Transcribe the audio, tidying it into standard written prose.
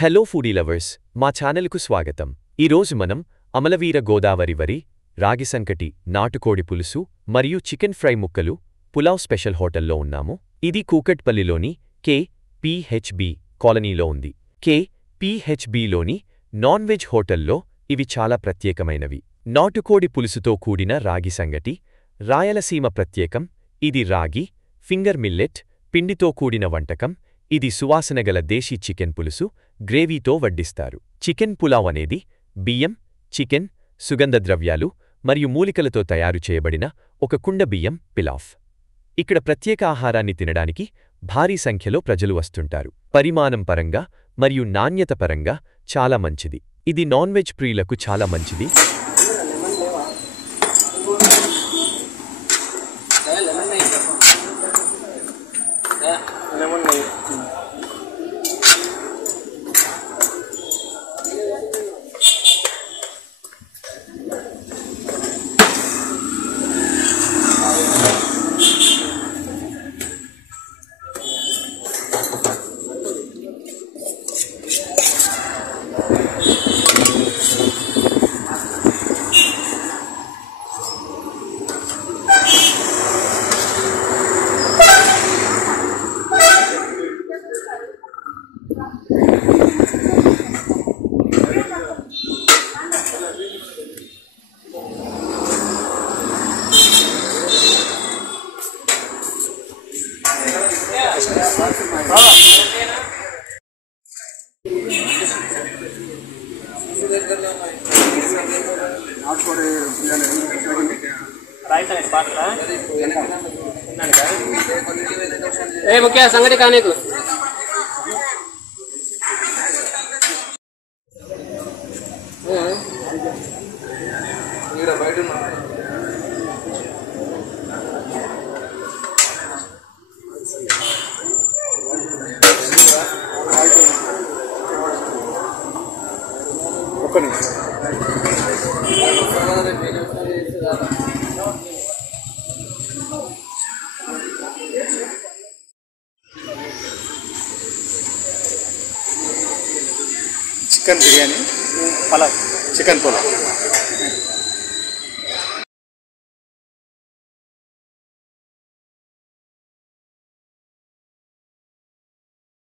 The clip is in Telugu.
హలో ఫుడీ లవర్స్, మా ఛానల్కు స్వాగతం. ఈరోజు మనం అమలవీర గోదావరి వరి, రాగి సంకటి, నాటుకోడి పులుసు మరియు చికెన్ ఫ్రై ముక్కలు పులావ్ స్పెషల్ హోటల్లో ఉన్నాము. ఇది కూకట్పల్లిలోని కే.పి.హెచ్.బి. కాలనీలో ఉంది. కే.పి.హెచ్.బిలోని నాన్ వెజ్ హోటల్లో ఇవి చాలా ప్రత్యేకమైనవి. నాటుకోడి పులుసుతో కూడిన రాగి సంగటి రాయలసీమ ప్రత్యేకం. ఇది రాగి, ఫింగర్ మిల్లెట్, పిండితో కూడిన వంటకం. ఇది సువాసనగల దేశీ చికెన్ పులుసు గ్రేవీతో వడ్డిస్తారు. చికెన్ పులావ్ అనేది బియ్యం, చికెన్, సుగంధ ద్రవ్యాలు మరియు మూలికలతో తయారు చేయబడిన ఒక కుండ బియ్యం పిలాఫ్. ఇక్కడ ప్రత్యేక ఆహారాన్ని తినడానికి భారీ సంఖ్యలో ప్రజలు వస్తుంటారు. పరిమాణం పరంగా మరియు నాణ్యత పరంగా చాలా మంచిది. ఇది నాన్ వెజ్ ప్రియులకు చాలా మంచిది. मुख्य संगति खाने को चिकन बिरयानी, पलाव, चिकन पुलाव.